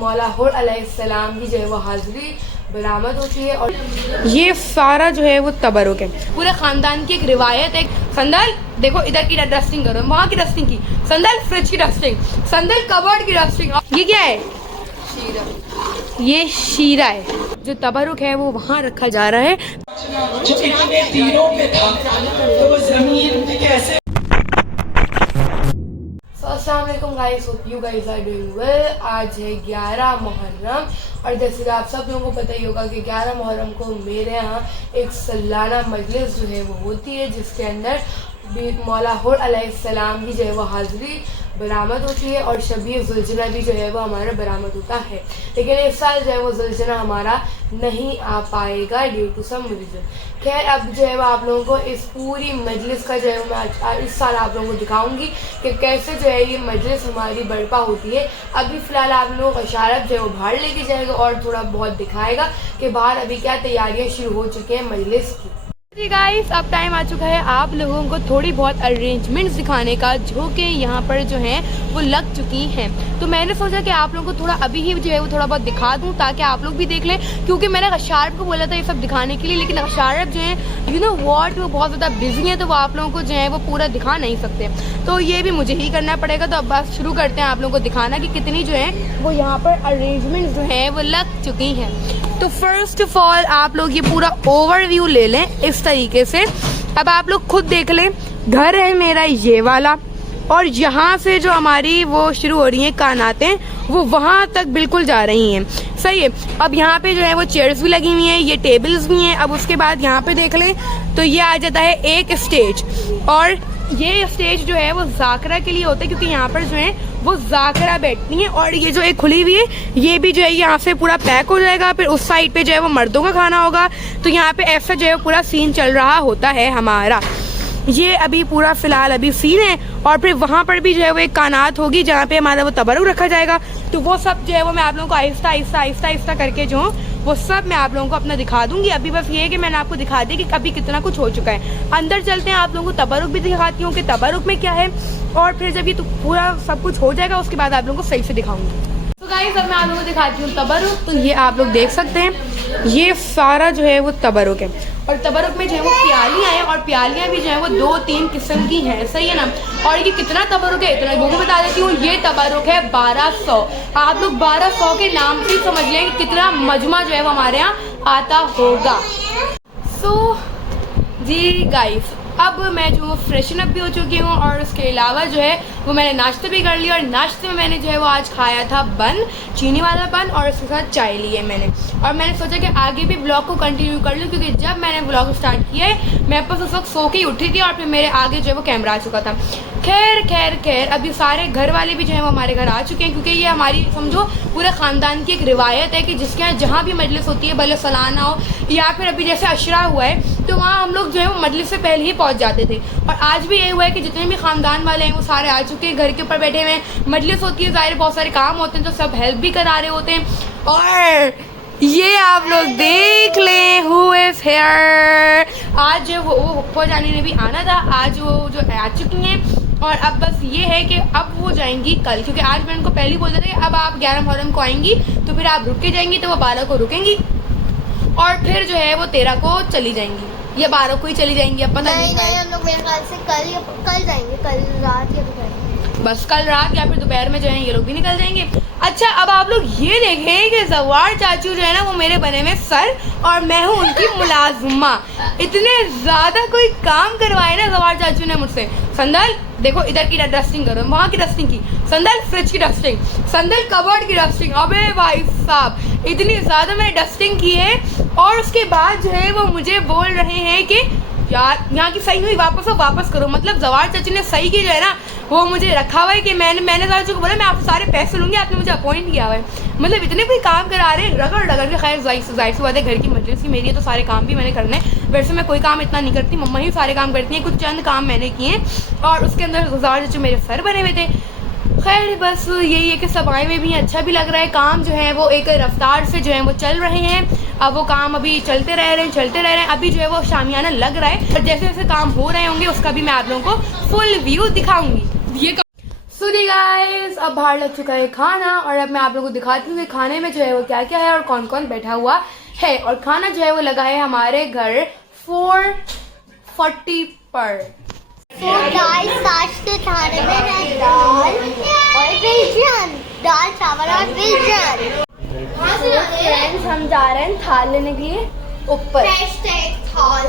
मौला हुर अलैहिस्सलाम की जो है वो हाजिरी बरामद होती है। और ये सारा जो है वो तबरुक है, पूरे खानदान की एक रिवायत है। संदल देखो, इधर की डस्टिंग करो, वहाँ की डस्टिंग की, संदल फ्रिज की डस्टिंग, संदल कबर्ड की डस्टिंग। ये क्या है? शीरा। ये शीरा है जो तबरुक है वो वहाँ रखा जा रहा है। जब इतने दिनों पे था तो वो जमीन पे कैसे। अस्सलाम वालेकुम guys, hope you guys are doing well. आज है 11 मुहर्रम और जैसे कि आप सब लोगों को पता ही होगा कि 11 मुहर्रम को मेरे यहाँ एक सालाना मजलिस जो है वो होती है, जिसके अंदर मौला हुर अलैहिस्सलाम की जो है वो हाजिरी बरामद होती है और शबी जुलजना भी जो है वो हमारा बरामद होता है। लेकिन इस साल जो है वो जुलजना हमारा नहीं आ पाएगा ड्यू टू सम रीज़न। खैर, अब जो है वो आप लोगों को इस पूरी मजलिस का जो है वो मैं इस साल आप लोगों को दिखाऊंगी कि कैसे जो है ये मजलिस हमारी बर्पा होती है। अभी फ़िलहाल आप लोगों को इशारत जो है वो बाहर लेके जाएगा और थोड़ा बहुत दिखाएगा कि बाहर अभी क्या तैयारियाँ शुरू हो चुकी हैं मजलिस की। जी गाइस, अब टाइम आ चुका है आप लोगों को थोड़ी बहुत अरेंजमेंट्स दिखाने का, जो कि यहाँ पर जो है वो लग चुकी हैं। तो मैंने सोचा कि आप लोगों को थोड़ा अभी ही जो है वो थोड़ा बहुत दिखा दूँ ताकि आप लोग भी देख लें, क्योंकि मैंने अशारफ को बोला था ये सब दिखाने के लिए, लेकिन अशारफ जो है यू नो व्हाट वो बहुत ज़्यादा बिजी है, तो वो आप लोगों को जो है वो पूरा दिखा नहीं सकते। तो ये भी मुझे ही करना पड़ेगा। तो अब बस शुरू करते हैं आप लोगों को दिखाना कि कितनी जो है वो यहाँ पर अरेंजमेंट जो है वो लग चुकी हैं। तो फर्स्ट ऑफ ऑल आप लोग ये पूरा ओवरव्यू ले लें इस तरीके से। अब आप लोग खुद देख लें, घर है मेरा ये वाला और यहाँ से जो हमारी वो शुरू हो रही हैं कानातें, वो वहाँ तक बिल्कुल जा रही हैं। सही है। अब यहाँ पे जो है वो चेयर्स भी लगी हुई हैं, ये टेबल्स भी हैं। अब उसके बाद यहाँ पे देख लें तो ये आ जाता है एक स्टेज, और ये स्टेज जो है वो जाकरा के लिए होता है, क्योंकि यहाँ पर जो है वो जाकरा बैठती हैं। और ये जो एक खुली हुई है ये भी जो है यहाँ से पूरा पैक हो जाएगा। फिर उस साइड पे जो है वो मर्दों का खाना होगा। तो यहाँ पे ऐसा जो है पूरा सीन चल रहा होता है हमारा। ये अभी पूरा फिलहाल अभी सीन है। और फिर वहाँ पर भी जो है वो एक कानात होगी जहाँ पे हमारा वो तबरुक रखा जाएगा। तो वो सब जो है वो मैं आप लोगों को आहिस्ता आहिस्ता आहिस्ता आहिस्ता करके जो वो सब मैं आप लोगों को अपना दिखा दूंगी। अभी बस ये है कि मैंने आपको दिखा दी कि अभी कितना कुछ हो चुका है। अंदर चलते हैं, आप लोगों को तबरुक भी दिखाती हूँ कि तबरुक में क्या है, और फिर जब ये तो पूरा सब कुछ हो जाएगा उसके बाद आप लोगों को सही से दिखाऊंगी। तो गाइस, अब मैं आप लोगों को दिखाती हूँ तबरुक। तो ये आप लोग देख सकते हैं, ये सारा जो है वो तबरुक है। और तबरुक में जो है वो प्यालियाँ हैं, और प्यालियाँ भी जो है वो 2-3 किस्म की हैं। सही है ना। और ये कितना तबरुक है इतना वो भी बता देती हूँ। ये तबरुक है 1200। आप लोग 1200 के नाम से समझ लें कि कितना मजमा जो है वो हमारे यहाँ आता होगा। सो जी गाइस, अब मैं जो फ्रेशन अप भी हो चुकी हूँ और उसके अलावा जो है वो मैंने नाश्ते भी कर लिया। और नाश्ते में मैंने जो है वो आज खाया था बन, चीनी वाला बन, और उसके साथ चाय ली है मैंने। और मैंने सोचा कि आगे भी ब्लॉग को कंटिन्यू कर लूँ, क्योंकि जब मैंने ब्लॉग स्टार्ट किया है मेरे पास उस वक्त सो के ही उठी थी और फिर मेरे आगे जो है वो कैमरा आ चुका था। खैर खैर खैर, अभी सारे घर वाले भी जो है वो हमारे घर आ चुके हैं, क्योंकि ये हमारी समझो पूरे ख़ानदान की एक रिवायत है कि जिसके यहाँ जहाँ भी मजलिस होती है, भले सालाना हो या फिर अभी जैसे अशरा हुआ है, तो वहाँ हम लोग जो है वो मजलिस से पहले ही पहुँच जाते थे। और आज भी ये हुआ है कि जितने भी ख़ानदान वाले हैं वो सारे आ चुके हैं, घर के ऊपर बैठे हुए हैं। मजलिस होती है, ज़ाहिर बहुत सारे काम होते हैं, तो सब हेल्प भी करा रहे होते हैं। और ये आप लोग देख लें, हु इज हेयर। आज वो हुक्को जानी ने भी आना था, आज वो जो आ चुकी हैं। और अब बस ये है कि अब वो जाएंगी कल, क्योंकि आज मैंने उनको पहले ही बोल दिया था कि अब आप 11 मुहर्रम को आएंगी तो फिर आप रुक के जाएंगी, तो वो 12 को रुकेंगी और फिर जो है वो 13 को चली जाएंगी या 12 को ही चली जाएंगी। अब पता नहीं, हम लोग मेरे ख्याल से कल जाएंगे, कल रात या दोपहर, बस कल रात या फिर दोपहर में जो है ये लोग भी निकल जाएंगे। अच्छा, अब आप लोग ये देखें कि जवार चाचू जो है ना वो मेरे बने में सर और मैं हूँ उनकी मुलाजिमा। इतने ज़्यादा कोई काम करवाए ना जवार चाचू ने मुझसे। संदल देखो, इधर की डस्टिंग करो, वहाँ की डस्टिंग की, संदल फ्रिज की डस्टिंग, संदल कबर्ड की डस्टिंग। अबे भाई साहब, इतनी ज़्यादा मैंने डस्टिंग की है। और उसके बाद जो है वो मुझे बोल रहे हैं कि यार यहाँ की सही हुई, वापस करो। मतलब जवार चाचू ने सही की जो है ना वो मुझे रखा हुआ है कि मैंने चाचू को बोला मैं आपसे सारे पैसे लूँगी, आपने मुझे अपॉइंट किया हुआ है। मतलब इतने भी काम करा रहे हैं रगड़ के। खैर जाहिर सी बात है, घर की मजलिस ही मेरी है तो सारे काम भी मैंने करने। वैसे मैं कोई काम इतना नहीं करती, मम्मा ही सारे काम करती हैं। कुछ चंद काम मैंने किए और उसके अंदर जवार चाचू मेरे सर बने हुए थे। खैर बस यही है कि सब आए हुए भी हैं, अच्छा भी लग रहा है। काम जो है वो एक रफ्तार से जो है वो चल रहे हैं। अब वो काम अभी चलते रह रहे हैं। अभी जो है वो शामियाना लग रहा है और जैसे जैसे काम हो रहे होंगे उसका भी मैं आप लोगों को फुल व्यू दिखाऊंगी। ये सो जी गाइस, अब बाहर लग चुका है खाना और अब मैं आप लोगों को दिखाती हूँ कि खाने में जो है वो क्या क्या है और कौन कौन बैठा हुआ है। और खाना जो है वो लगा है हमारे घर 440 पर। तो गाइस आज के खाने में है दाल और व्यंजन, दाल चावल और व्यंजन। फ्रेंड्स हम जा रहे हैं थाल लेने के लिए ऊपर। थाल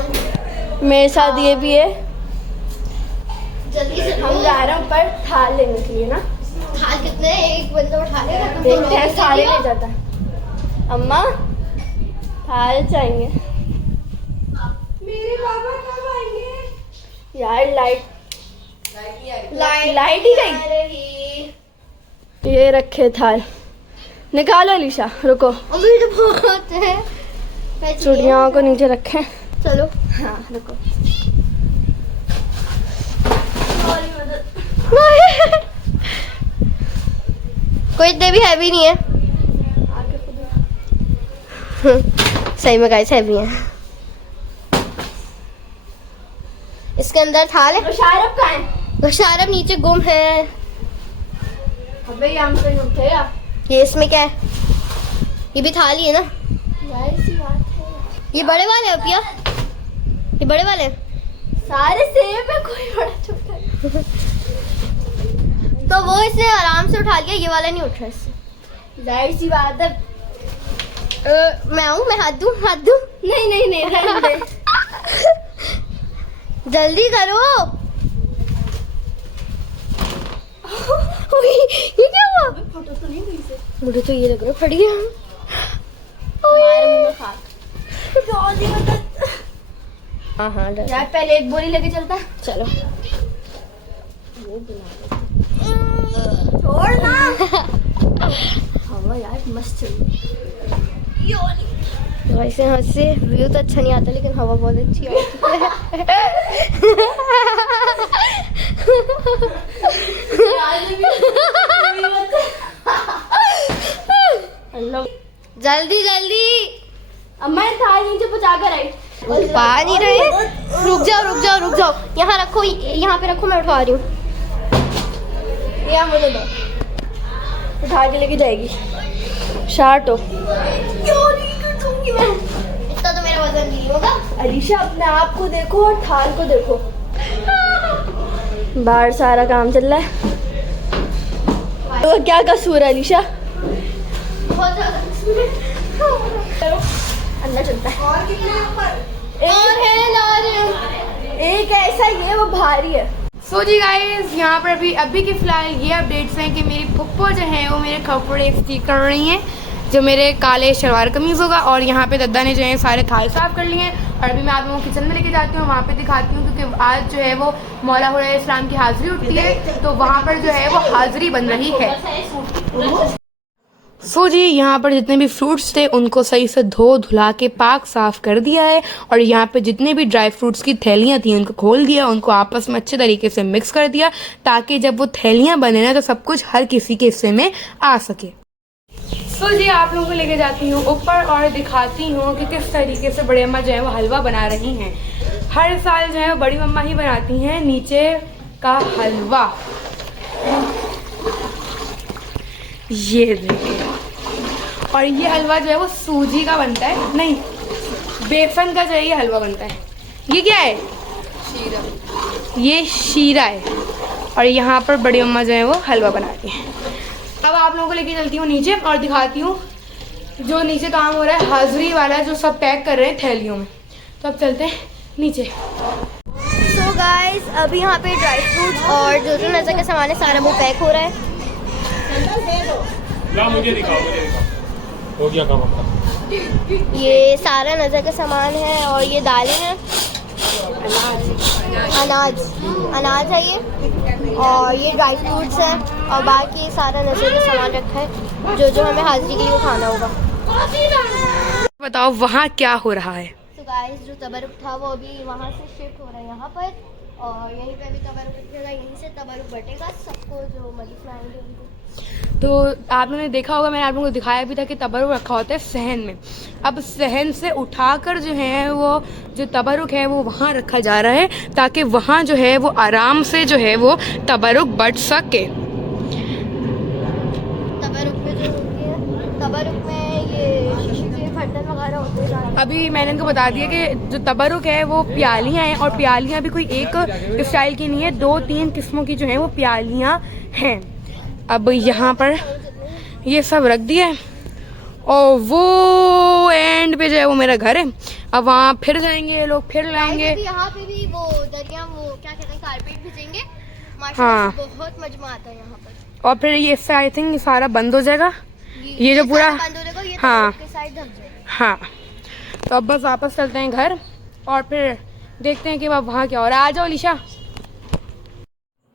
मेरे साथ ये भी है, जल्दी से हम जा रहे हैं ऊपर थाल लेने के लिए ना। थाल कितने एक बंदा उठा लेगा? देखते हैं सारे ले जाता है। अम्मा थाल चाहिए। मेरे पापा कब आएंगे? यार लाइट ही गई। ये रखे थाल, निकालो अलीशा, रुको। अभी तो बहुत है। चूड़ियों को नीचे रखें। चलो हाँ रुको। कोई इतने भी हैवी नहीं है। सही में गाइस हैवी है। इसके अंदर थाल है। शायरब कहाँ है? शायरब नीचे गुम है। अबे यहाँ पे उठेगा। ये इसमें क्या है? ये भी थाल ही है ना? यार सी बात है। ये बड़े वाले हैं पिया? ये बड़े वाले? सारे सेम है, कोई बड़ा छोटा नहीं। तो वो इसने आराम से उठा लिया, ये वाला नहीं उठ रहा इससे। जाहिर सी बात है। मैं आऊँ, मैं हाथ दूँ, हाथ दूँ? नहीं रहने दे। जल्दी करो। ये क्या हुआ? फोटो तो नहीं हुई से। मुझे तो ये लग रहा है फट गया। तुम्हारे मुंह में खाक। हाँ डर। यार पहले एक बोरी लेके चलता। चलो छोड़ ना। हवा यार मस्त चल रही है। वैसे यहाँ से व्यू तो अच्छा नहीं आता लेकिन हवा बहुत अच्छी है। जल्दी जल्दी। अम्मा ये थाल नीचे पहुंचा कर आई। पा नहीं रहे। रुक जाओ। यहाँ रखो, यहाँ पे रखो, मैं उठा रही हूँ। ये मुझे दो, उठा के लेके जाएगी। शार्ट हो। क्यों नहीं कर दूंगी मैं। इतना तो मेरा वजन नहीं होगा। अलीशा अपने आप को देखो और थाल को देखो। बाहर सारा काम चल रहा है। तो क्या कसूर है अलीशा? बहुत ज्यादा। अंदर चलता है। और है ला रहे। एक ऐसा ही है, वो भारी है। सो जी गाइस, यहाँ पर अभी के फिलहाल ये अपडेट्स हैं कि मेरी फुप्पो जो है वो मेरे कपड़े इस्त्री कर रही हैं, जो मेरे काले शलवार कमीज़ होगा। और यहाँ पे दद्दा ने जो है सारे थाल साफ़ कर लिए हैं। और अभी मैं आप लोगों को किचन में लेके जाती हूँ, वहाँ पे दिखाती हूँ, क्योंकि आज जो है वो मौला हुआ इस्लाम की हाज़िरी उठती है, तो वहाँ पर जो है वो हाज़िरी बन रही है। सो जी, यहाँ पर जितने भी फ्रूट्स थे उनको सही से धो धुला के पाक साफ़ कर दिया है। और यहाँ पे जितने भी ड्राई फ्रूट्स की थैलियाँ थी उनको खोल दिया, उनको आपस में अच्छे तरीके से मिक्स कर दिया, ताकि जब वो थैलियाँ बने ना तो सब कुछ हर किसी के हिस्से में आ सके। सो जी, आप लोगों को लेके जाती हूँ ऊपर और दिखाती हूँ कि किस तरीके से बड़ी अम्मा जो है वो हलवा बना रही हैं। हर साल जो है वो बड़ी मम्मा ही बनाती हैं नीचे का हलवा। ये देखिए, और ये हलवा जो है वो सूजी का बनता है, नहीं बेसन का जो है ये हलवा बनता है। ये क्या है? शीरा। ये शीरा है। और यहाँ पर बड़ी अम्मा जो है वो हलवा बनाती हैं। अब आप लोगों को लेके चलती हूँ नीचे और दिखाती हूँ जो नीचे काम हो रहा है, हाज़िरी वाला, जो सब पैक कर रहे हैं थैलियों में। तो अब चलते हैं नीचे। सो गाइस, अभी यहाँ पे ड्राई फ्रूट्स और जो नज़र का सामान है सारा वो पैक हो रहा है। मुझे दिखाओ हो गया काम आपका। ये सारा नज़र का सामान है और ये दालें हैं, अनाज है ये, और ये ड्राई फ्रूट्स है, और बाकी सारा नज़र का सामान रखा है जो हमें हाज़िरी के लिए खाना होगा। बताओ वहाँ क्या हो रहा है? तो गाइस, जो तबरुक था वो अभी वहाँ से शिफ्ट हो रहा है यहाँ पर, और यहीं पे अभी तबरुक उठेगा, यहीं से तबरुक बटेगा सबको जो मजलिस में आएंगे उनको। तो आप लोगों ने देखा होगा, मैंने आप लोगों को दिखाया भी था कि तबरुक रखा होता है सहन में। अब सहन से उठाकर जो है वो जो तबरुक है वो वहाँ रखा जा रहा है, ताकि वहाँ जो है वो आराम से जो है वो तबरुक बट सके। होती है। तबरुक में ये शीशे के बर्तन वगैरह होते हैं ज़्यादा। अभी मैंने इनको बता दिया कि जो तबरुक है वो प्यालियाँ हैं, और प्यालियाँ भी कोई एक स्टाइल की नहीं है, 2-3 किस्मों की जो है वो प्यालियाँ हैं। अब यहाँ पर ये सब रख दिया है, और वो एंड पे जो है वो मेरा घर है। अब वहाँ फिर जाएंगे ये लोग, फिर लाएंगे। यहाँ पे भी वो दरिया, वो क्या कहते हैं, कारपेट बिछेंगे माशाल्लाह। हाँ। बहुत मजमा आता है यहाँ पर। और फिर ये इससे आई थिंक सारा बंद हो जाएगा, ये जो पूरा। सारा बंद हो जाएगा, ये हाँ। तबरुक के साइड ढक जाएगा। हाँ, तो अब बस वापस चलते हैं घर, और फिर देखते हैं कि अब वहाँ क्या हो रहा है। आ जाओ लिशा।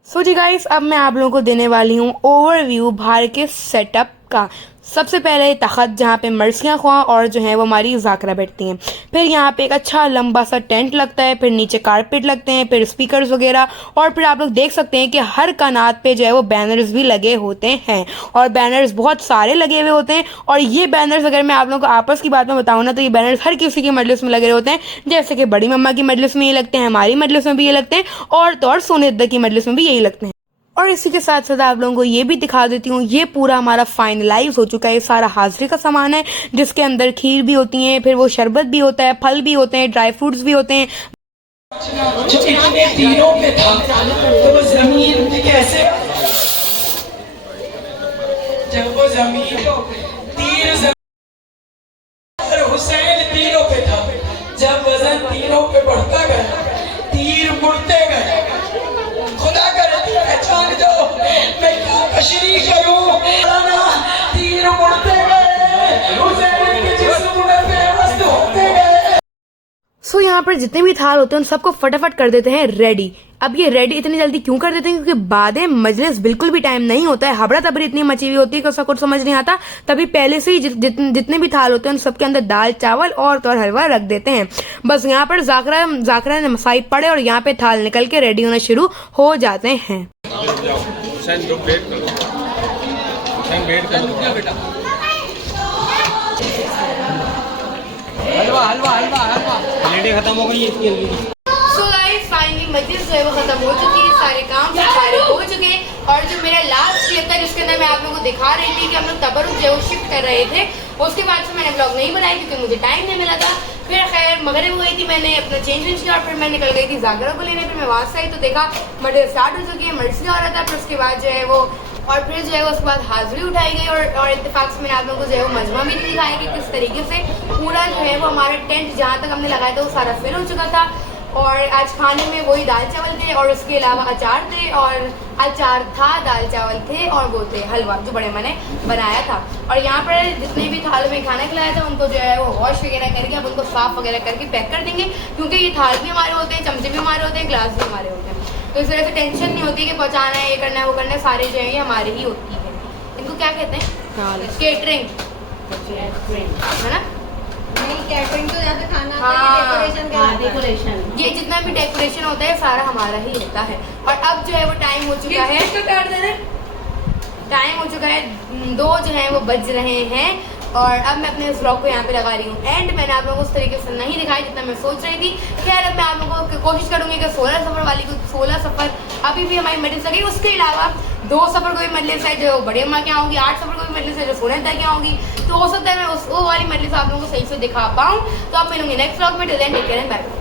सो जी गाइस, अब मैं आप लोगों को देने वाली हूँ ओवरव्यू बाहर के सेटअप का। सबसे पहले तखत जहाँ पे मर्सियाँ ख्वां और जो है वो हमारी ज़ाकरा बैठती हैं। फिर यहाँ पे एक अच्छा लंबा सा टेंट लगता है, फिर नीचे कारपेट लगते हैं, फिर स्पीकर्स वगैरह, और फिर आप लोग देख सकते हैं कि हर कानात पे जो है वो बैनर्स भी लगे होते हैं, और बैनर्स बहुत सारे लगे हुए होते हैं। और ये बैनर्स अगर मैं आप लोगों को आपस की बात में बताऊँ ना, तो ये बैनर्स हर किसी की मजलिस में लगे होते हैं। जैसे कि बड़ी मम्मा की मजलिस में ये लगते हैं, हमारी मजलिस में भी ये लगते हैं, और तो और सोने अद्दा की मजलिस में भी यही लगते हैं। और इसी के साथ साथ आप लोगों को ये भी दिखा देती हूँ, ये पूरा हमारा फाइनलाइज हो चुका है। सारा हाजिरी का सामान है, जिसके अंदर खीर भी होती है, फिर वो शरबत भी होता है, फल भी होते हैं, ड्राई फ्रूट्स भी होते हैं। जो इतने तीरों पे था, तो वो जमीन पे कैसे, जब वो जमीन तीर हुसैन तीरों पे था, जब वजन तीरों पे बढ़ता गया, तीर मुड़ते गए। खुदा करे पहचान दो, मैं क्या तशरीह करूं, तीर मुड़ते गए, हुसैन के जिस्म में बेबस होते गए। सो यहाँ पर जितने भी थाल होते हैं उन सबको फटाफट कर देते हैं रेडी। अब ये रेडी इतनी जल्दी क्यों कर देते हैं, क्योंकि बाद में मजलिस बिल्कुल भी टाइम नहीं होता है, हबड़ा तबड़ी इतनी मची हुई होती है कि उसका कुछ समझ नहीं आता। तभी पहले से ही जितने भी थाल होते हैं उन सबके अंदर दाल चावल और तो और हलवा रख देते हैं। बस यहाँ पर जाकरा ने मसाई पड़े और यहाँ पे थाल निकल के रेडी होना शुरू हो जाते हैं। खत्म हो गई इसकी हल्दी। सो गाइस, फाइनली मजलिस जो है वो खत्म हो चुकी है, सारे काम सारे हो चुके हैं। और जो मेरा लास्ट क्लिप था जिसके अंदर मैं आप लोगों को दिखा रही थी कि हम लोग तबरुक जो है वो शिफ्ट कर रहे थे, उसके बाद से मैंने ब्लॉग नहीं बनाई क्योंकि मुझे टाइम नहीं मिला था। फिर खैर मगरिब हो गई थी, मैंने अपना चेंज किया और फिर मैं निकल गई थी ज़ाकरा को लेने। फिर मैं वहाँ से आई तो देखा मजलिस स्टार्ट हो चुकी है, मर्सी हो रहा था। फिर उसके बाद जो है वो और फिर जो है उसके बाद हाजिरी उठाई गई, और इत्तेफाक से मैंने आप लोगों को जो है वो मजमा भी दिखाया कि किस तरीके से पूरा जो है वो हमारा टेंट जहाँ तक हमने लगाया था वो सारा फिल हो चुका था। और आज खाने में वही दाल चावल थे, और उसके अलावा अचार थे, और अचार था, दाल चावल थे, और वो थे हलवा जो बड़े मैंने बनाया था। और यहाँ पर जितने भी थाल में खाना खिलाया था उनको जो है वो वॉश वगैरह करके अब उनको साफ़ वगैरह करके पैक कर देंगे, क्योंकि ये थाल भी हमारे होते हैं, चमचे भी हमारे होते हैं, ग्लास भी हमारे होते हैं। तो इस वजह से टेंशन नहीं होती कि पहुँचाना है, ये करना है, वो करना है, सारे जो है ये हमारे ही होती है। इनको क्या कहते हैं? केटरिंग, है ना? नहीं, कैटरिंग तो ज्यादा खाना हाँ, डेकोरेशन। ये जितना भी डेकोरेशन होता है सारा हमारा ही होता है। और अब जो है वो टाइम हो चुका है, टाइम हो चुका है 2 जो है वो बज रहे हैं, और अब मैं अपने इस ब्लॉग को यहाँ पे लगा रही हूँ एंड। मैंने आप लोगों को उस तरीके से नहीं दिखाया जितना मैं सोच रही थी। खैर अब मैं आप लोगों को कोशिश करूँगी कि 16 सफ़र वाली को 16 सफ़र अभी भी हमारी मजलिस लगी, उसके अलावा 2 सफ़र कोई मजलिस है जो बड़े अम्मा के होंगी, 8 सफ़र कोई मजलिस है जो सोने अद्दा के होंगी। तो हो सकता है मैं वो वाली मजलिस आप लोगों को सही से दिखा पाऊँ। तो अब मिलूंगी नेक्स्ट ब्लॉग में। Till then take care and bye.